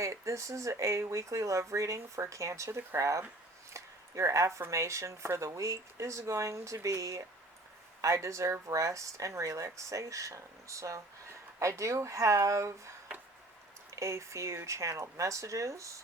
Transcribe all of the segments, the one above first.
Alright, this is a weekly love reading for Cancer the Crab. Your affirmation for the week is going to be, I deserve rest and relaxation. So, I do have a few channeled messages,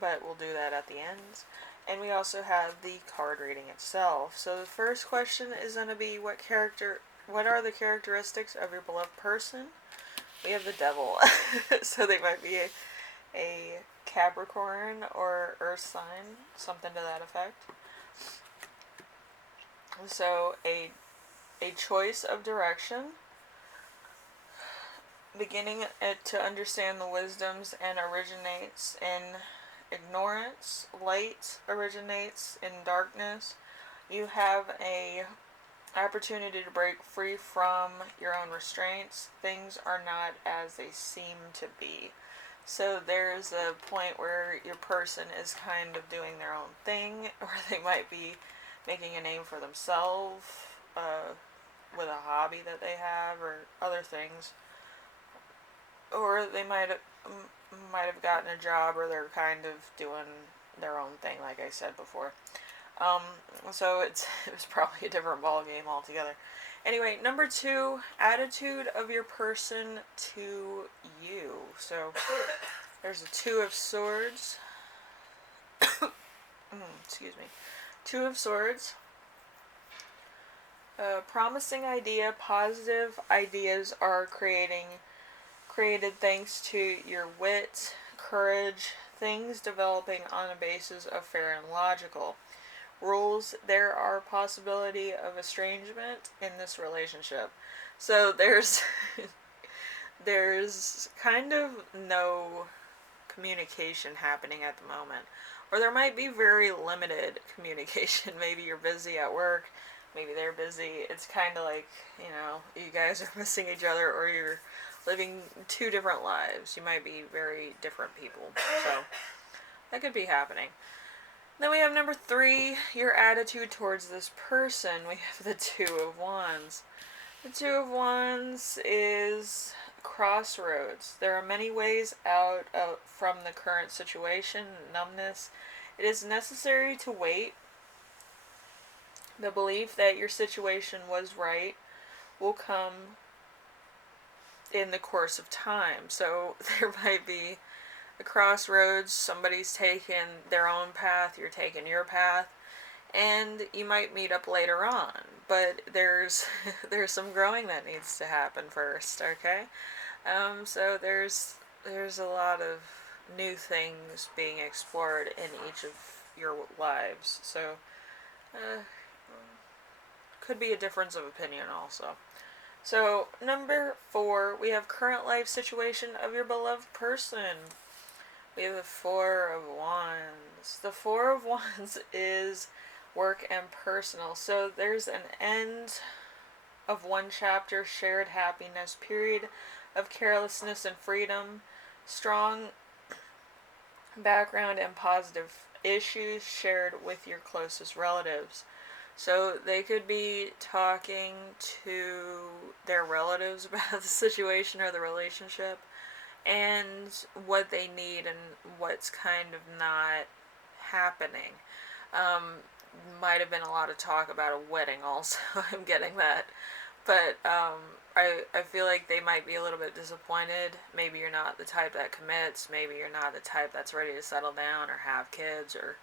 but we'll do that at the end. And we also have the card reading itself. So the first question is going to be, what are the characteristics of your beloved person? We have the devil. So they might be a Capricorn or Earth sign, something to that effect. So a choice of direction, beginning to understand the wisdoms and originates in ignorance. Light originates in darkness. You have a opportunity to break free from your own restraints. Things are not as they seem to be. So there's a point where your person is kind of doing their own thing, or they might be making a name for themselves with a hobby that they have or other things. Or they might have gotten a job, or they're kind of doing their own thing, like I said before. So it was probably a different ball game altogether. Anyway, number 2, attitude of your person to you. So there's a 2 of Swords. Excuse me. 2 of Swords. Promising idea. Positive ideas are created thanks to your wit, courage, things developing on a basis of fair and logical. Rules, there are possibility of estrangement in this relationship. So there's kind of no communication happening at the moment. Or there might be very limited communication. Maybe you're busy at work, maybe they're busy. It's kind of like, you guys are missing each other, or you're living 2 different lives. You might be very different people. So that could be happening. Then we have number 3, your attitude towards this person. We have the 2 of Wands. The 2 of Wands is crossroads. There are many ways out from the current situation, numbness. It is necessary to wait. The belief that your situation was right will come in the course of time. So there might be a crossroads, somebody's taken their own path, you're taking your path, and you might meet up later on. But there's some growing that needs to happen first, okay? So there's a lot of new things being explored in each of your lives. So could be a difference of opinion also. So number 4, we have current life situation of your beloved person. We have the 4 of Wands. The 4 of Wands is work and personal. So there's an end of one chapter, shared happiness, period of carelessness and freedom, strong background and positive issues shared with your closest relatives. So they could be talking to their relatives about the situation or the relationship, and what they need and what's kind of not happening. Might have been a lot of talk about a wedding also. I'm getting that. But I feel like they might be a little bit disappointed. Maybe you're not the type that commits. Maybe you're not the type that's ready to settle down or have kids or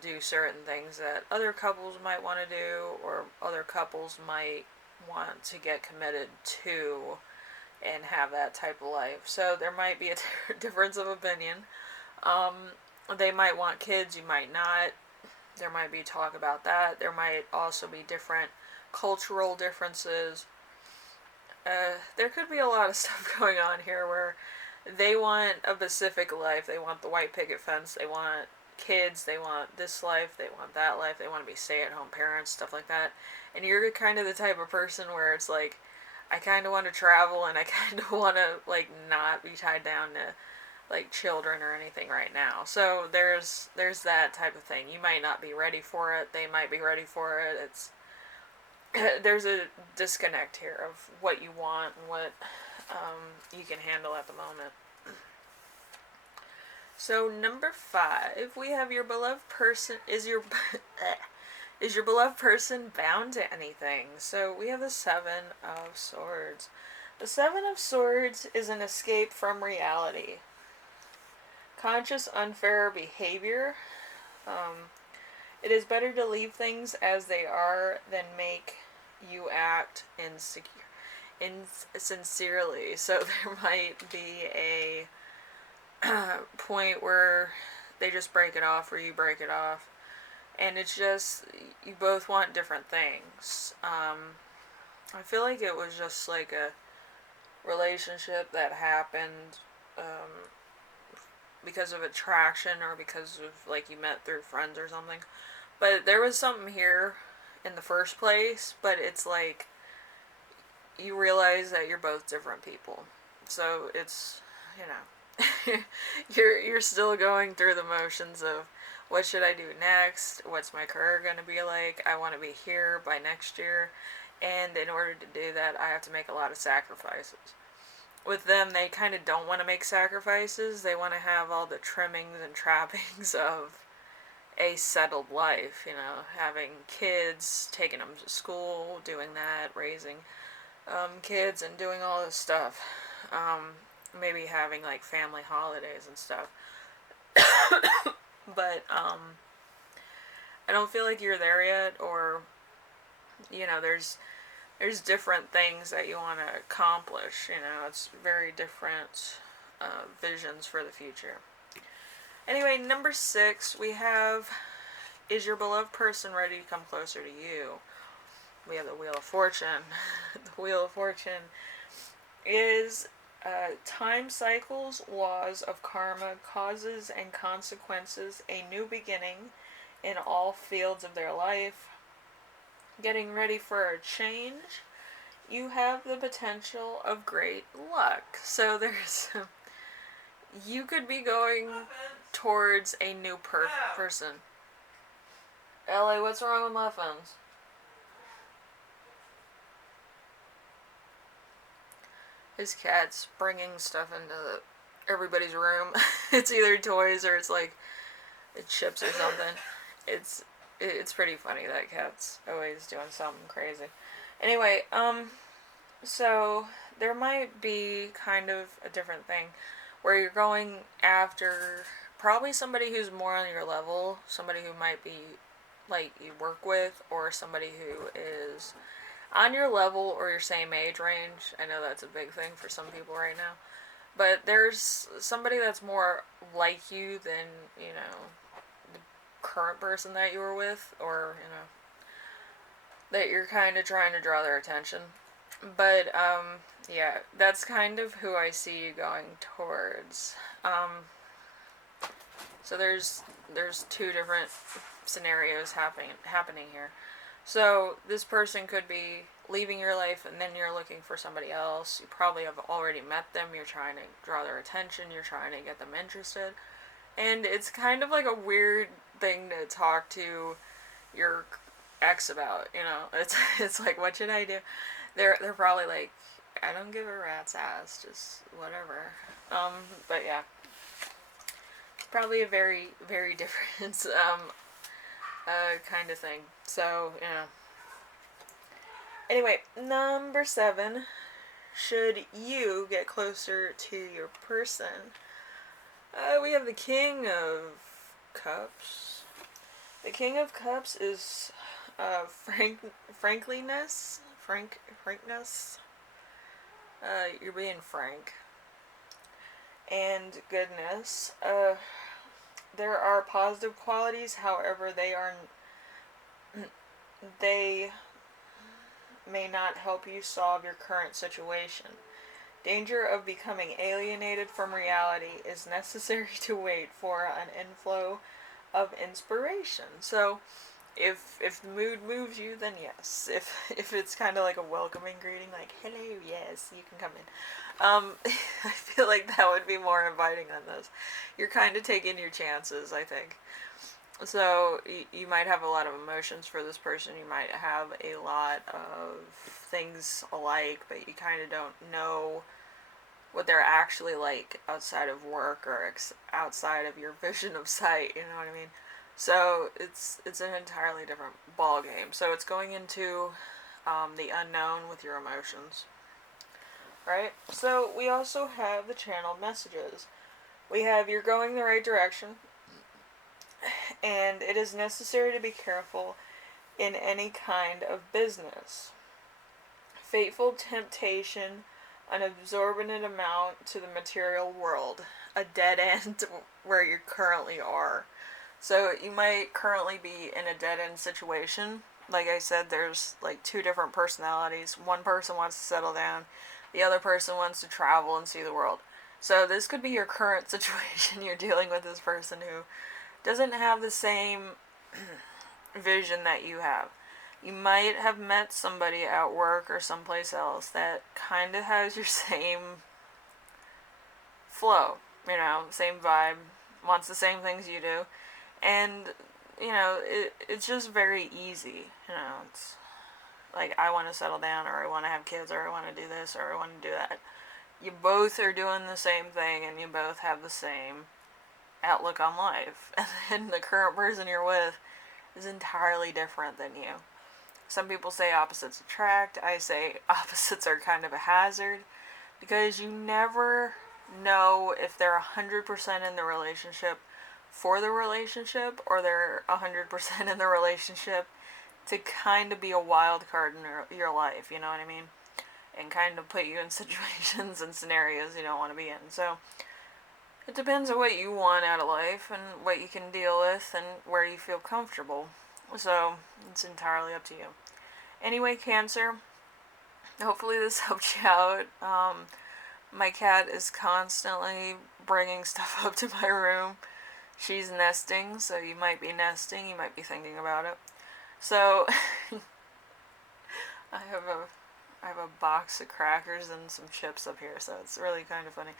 do certain things that other couples might want to do, or other couples might want to get committed to and have that type of life. So there might be a difference of opinion. They might want kids, you might not. There might be talk about that. There might also be different cultural differences. There could be a lot of stuff going on here where they want a specific life. They want the white picket fence. They want kids. They want this life. They want that life. They want to be stay-at-home parents, stuff like that. And you're kind of the type of person where it's like, I kind of want to travel, and I kind of want to, not be tied down to, children or anything right now. So there's that type of thing. You might not be ready for it. They might be ready for it. There's a disconnect here of what you want and what you can handle at the moment. So number 5, we have your beloved person is your beloved person bound to anything? So we have the 7 of Swords. The 7 of Swords is an escape from reality. Conscious unfair behavior. It is better to leave things as they are than make you act insincerely. So there might be a point where they just break it off or you break it off. And it's just, you both want different things. I feel like it was just like a relationship that happened because of attraction or because of, like, you met through friends or something. But there was something here in the first place, but it's like you realize that you're both different people. So it's, you know, you're still going through the motions of what should I do next? What's my career going to be like? I want to be here by next year. And in order to do that, I have to make a lot of sacrifices. With them, they kind of don't want to make sacrifices. They want to have all the trimmings and trappings of a settled life, you know, having kids, taking them to school, doing that, raising kids and doing all this stuff. Maybe having like family holidays and stuff. But I don't feel like you're there yet, or, you know, there's different things that you want to accomplish. You know, it's very different visions for the future. Anyway, number 6, we have, is your beloved person ready to come closer to you? We have the Wheel of Fortune. The Wheel of Fortune is time cycles, laws of karma, causes and consequences, a new beginning in all fields of their life, getting ready for a change. You have the potential of great luck. So there's you could be going towards a new person. Ellie, what's wrong with muffins? His cat's bringing stuff into everybody's room. It's either toys or it's like chips or something. It's pretty funny. That cat's always doing something crazy. Anyway, so there might be kind of a different thing where you're going after probably somebody who's more on your level, somebody who might be like you work with, or somebody who is on your level or your same age range. I know that's a big thing for some people right now. But there's somebody that's more like you than, you know, the current person that you were with, or, you know, that you're kind of trying to draw their attention. But, yeah, that's kind of who I see you going towards. So there's 2 different scenarios happening here. So this person could be leaving your life and then you're looking for somebody else. You probably have already met them. You're trying to draw their attention. You're trying to get them interested. And it's kind of like a weird thing to talk to your ex about, you know. It's like, what should I do? They're probably like, I don't give a rat's ass, just whatever. But yeah. It's probably a very, very different kind of thing. So, you know. Anyway, number 7. Should you get closer to your person? We have the King of Cups. The King of Cups is frankness. You're being frank. And goodness. There are positive qualities, however, they may not help you solve your current situation. Danger of becoming alienated from reality is necessary to wait for an inflow of inspiration. So, if the mood moves you, then yes. If it's kind of like a welcoming greeting, like, hello, yes, you can come in. I feel like that would be more inviting than this. You're kind of taking your chances, I think. So, you might have a lot of emotions for this person. You might have a lot of things alike, but you kind of don't know what they're actually like outside of work or outside of your vision of sight, you know what I mean? So it's an entirely different ball game. So it's going into the unknown with your emotions, right? So we also have the channeled messages. We have you're going the right direction, and it is necessary to be careful in any kind of business. Fateful temptation, an absorbent amount to the material world, a dead end where you currently are. So you might currently be in a dead end situation. Like I said, there's like two different personalities. One person wants to settle down, the other person wants to travel and see the world. So this could be your current situation. You're dealing with this person who doesn't have the same vision that you have. You might have met somebody at work or someplace else that kind of has your same flow, same vibe, wants the same things you do. And, it's just very easy. It's like, I want to settle down, or I want to have kids, or I want to do this, or I want to do that. You both are doing the same thing, and you both have the same outlook on life. And then the current person you're with is entirely different than you. Some people say opposites attract. I say opposites are kind of a hazard, because you never know if they're 100% in the relationship for the relationship, or they're 100% in the relationship to kind of be a wild card in your life, you know what I mean? And kind of put you in situations and scenarios you don't want to be in. So it depends on what you want out of life and what you can deal with and where you feel comfortable. So it's entirely up to you. Anyway, Cancer, hopefully this helped you out. My cat is constantly bringing stuff up to my room. She's nesting, so you might be nesting, you might be thinking about it. So I have a box of crackers and some chips up here, so it's really kind of funny.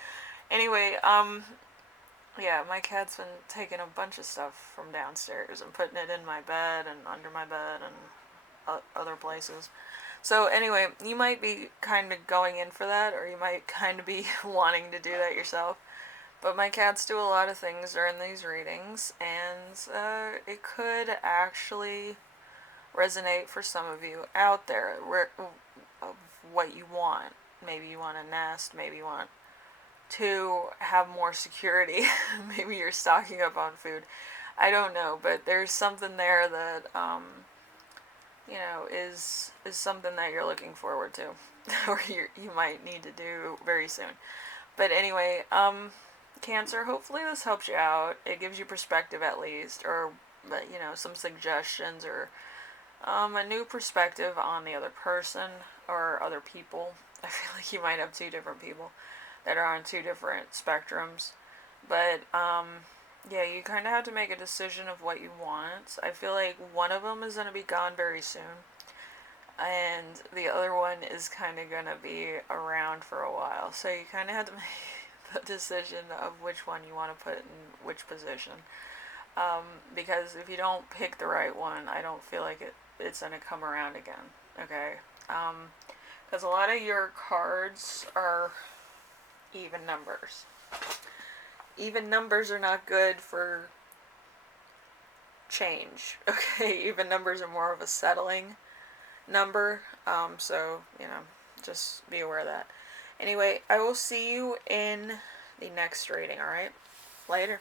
Anyway, yeah, my cat's been taking a bunch of stuff from downstairs and putting it in my bed and under my bed and other places. So anyway, you might be kind of going in for that, or you might kind of be wanting to do that yourself. But my cats do a lot of things during these readings, and it could actually resonate for some of you out there of what you want. Maybe you want a nest, maybe you want to have more security, maybe you're stocking up on food. I don't know, but there's something there that is something that you're looking forward to, or you might need to do very soon. But anyway, Cancer, hopefully this helps you out. It gives you perspective at least, or some suggestions, or a new perspective on the other person or other people. I feel like you might have two different people that are on two different spectrums. But yeah, you kind of have to make a decision of what you want. I feel like one of them is going to be gone very soon, and the other one is kind of going to be around for a while. So you kind of have to make the decision of which one you want to put in which position. Because if you don't pick the right one, I don't feel like it's going to come around again. Okay? Because a lot of your cards are even numbers. Even numbers are not good for change. Okay? Even numbers are more of a settling number. So, just be aware of that. Anyway, I will see you in the next reading, alright? Later.